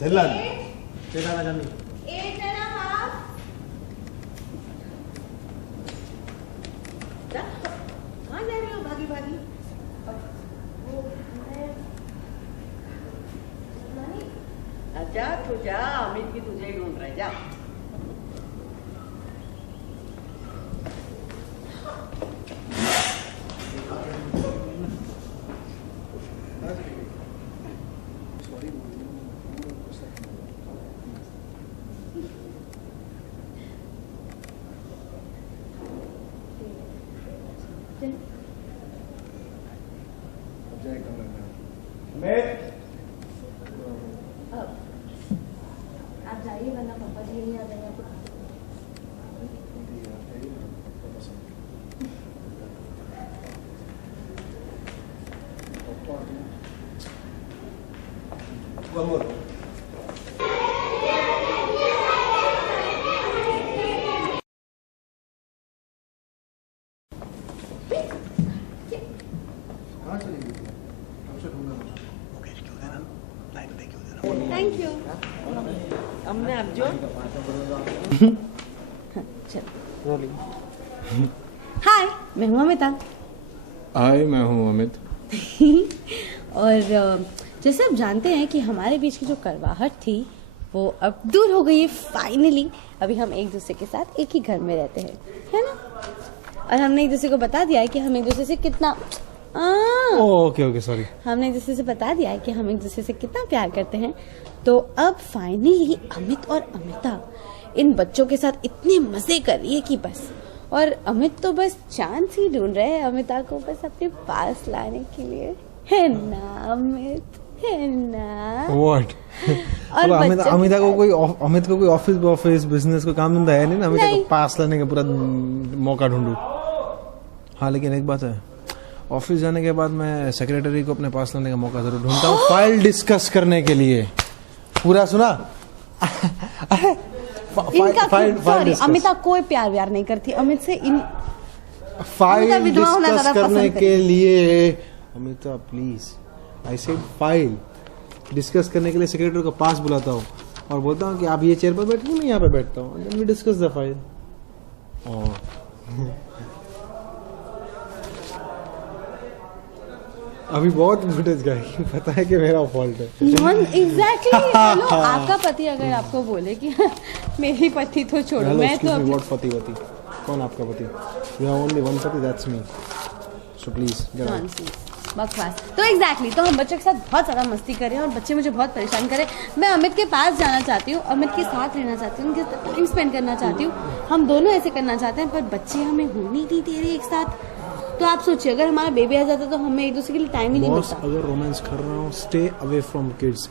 धीरलाल चेताना जानी 8.5 कहाँ जा रहे हो भागी भागी? जा तू जा, अमित की तुझे ही ढूंढ रहा है, जा। आप जाइए वरना पापा जी नहीं आ जाएंगे। One more. Thank you. हमने अब जो हाय, मैं हूँ अमिता। हाय, मैं हूँ अमित। और जैसे आप जानते हैं कि हमारे बीच की जो कड़वाहट थी वो अब दूर हो गई है फाइनली। अभी हम एक दूसरे के साथ एक ही घर में रहते हैं, है ना? और हमने एक दूसरे को बता दिया है कि हम एक दूसरे से कितना ओके सॉरी। हमने एक दूसरे से बता दिया है कि हम एक दूसरे से कितना प्यार करते हैं। तो अब फाइनली अमित और अमिता इन बच्चों के साथ इतने मजे कर रही है कि बस। और अमित तो बस चांस ही ढूंढ रहे हैं अमिता को बस अपने पास लाने के लिए, है ना अमित? है ना? व्हाट? और अमिता को कोई ऑफिस बिजनेस को काम धंधा है नहीं ना, अमिता को पास लाने का पूरा मौका ढूंढूं। हाँ, लेकिन एक बात है, ऑफिस जाने के बाद मैं सेक्रेटरी को अपने पास लाने का मौका जरूर ढूंढता हूँ, फाइल डिस्कस करने के लिए। पूरा सुना? सॉरी, अमिता कोई प्यार व्यार नहीं करती अमित से। फाइल डिस्कस करने के लिए Amita please, I said file discuss करने के लिए सेक्रेटरी को पास बुलाता हूँ और बोलता हूँ कि आप ये चेयर पर बैठो, मैं यहाँ पे बैठता हूँ, then we discuss the file. अभी बहुत फुटेज गई, पता है कि मेरा फॉल्ट है। एग्जैक्टली। हेलो, आपका पति अगर आपको बोले कि मेरी पति तो छोड़ो, मैं तो व्हाट पति? कौन आपका पति? यू हैव ओनली वन पति, that's me, so please get out. बकवास। तो एग्जैक्टली तो हम बच्चों के साथ बहुत ज़्यादा मस्ती कर रहे हैं और बच्चे मुझे बहुत परेशान कर रहे हैं। मैं अमित के पास जाना चाहती हूँ, अमित के साथ रहना चाहती हूँ, उनके साथ टाइम स्पेंड करना चाहती हूँ। हम दोनों ऐसे करना चाहते हैं, पर बच्चे हमें होने नहीं दे रहे एक साथ। तो आप सोचिए, अगर हमारा बेबी आ जाता तो हमें एक दूसरे के लिए टाइम ही नहीं मिलता। अगर रोमांस कर रहा हूँ, stay away from kids.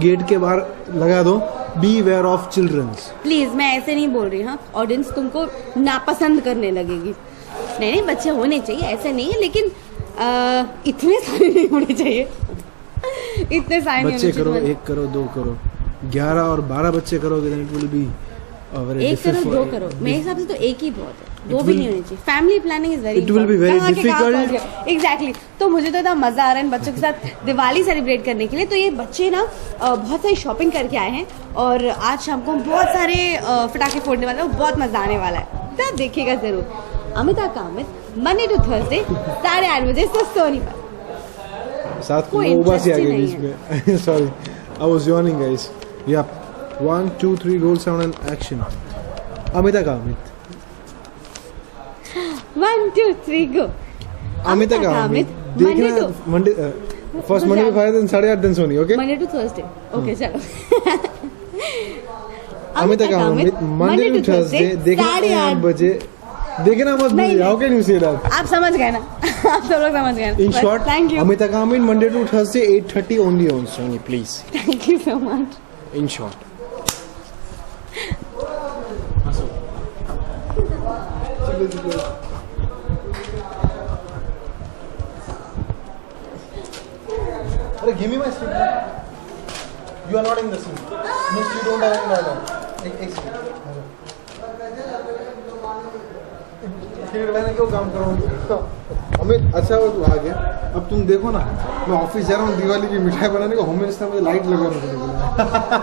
Gate के बाहर लगा दो, beware of childrens. Please, मैं ऐसे नहीं बोल रही। हाँ, ऑडियंस तुमको नापसंद करने लगेगी। नहीं, बच्चे होने चाहिए, ऐसे नहीं है, लेकिन इतने सारे नहीं होने चाहिए। इतने सारे बच्चे करो, 1 करो, 2 करो, 11 और 12 बच्चे करोगे, then it will be 1 करो, 2 करो। मेरे हिसाब से तो 1 ही बहुत है, 2 भी नहीं होने चाहिए। Family planning is very, it will be very difficult. Exactly. तो मुझे तो इतना मजा आ रहा है इन बच्चों के साथ दिवाली सेलिब्रेट करने के लिए। तो ये बच्चे ना बहुत सारी शॉपिंग करके आए हैं और आज शाम को बहुत सारे पटाखे फोड़ने वाले हैं, बहुत मजा आने वाला है, तो आप देखिएगा जरूर। अमिता का अमित, मंडे टू थर्सडे 8:30 बजे से सोनी पर। साथ में उबासी आ गई इसमें। Sorry, I was yawning guys. या 1 2 3 role sound and action. Amita का अमित, 1 2 3 गो। अमिता का अमित देखना। मंडे फर्स्ट मंडे पे फायर, देन 8:30 दिन Sony. Okay, Monday to Thursday. Okay, चलो। अमिता का अमित मंडे टू थर्सडे देखना 8 बजे। देखना मत भूलिए। How can you say that? आप समझ गए ना? आप सब लोग समझ गए ना? In short, thank you. Amita का Amit Monday to Thursday 8:30 only on Sony, please. Thank you so much. In short. अरे give me my script. You are not in the scene, means you don't have any dialogue. एक second, फिर मैंने क्यों काम करूं? अमित अच्छा वो तू आ गया। अब तुम देखो ना, मैं ऑफिस जा रहा हूँ, दिवाली की मिठाई बनाने को होम मिनिस्टर मुझे लाइट लगा रहा है।